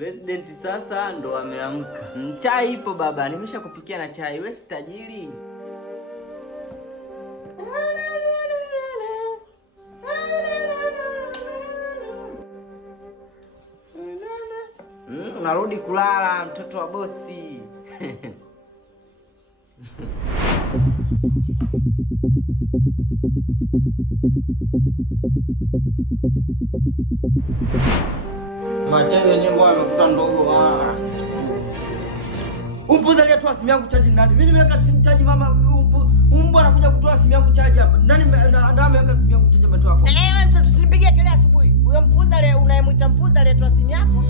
President sasa ndo ameamka. Chai ipo baba, nimeshakupikia na chai. Wewe si tajiri. Unarudi kulala mtoto wa bosi. Machai yenyewe mbona amekuta ndogo ah. Umpuza aliyetoa simu yangu chaji nani? Mimi nimeweka simu chaji mama, mbona anakuja kutoa simu yangu chaji hapa? Nani ndio ameweka simu yangu chaji ametoa hapo? Wewe mtoto usinipigie kelele asubuhi. Huyo mpuza unayemwita mpuza aliyetoa simu yako?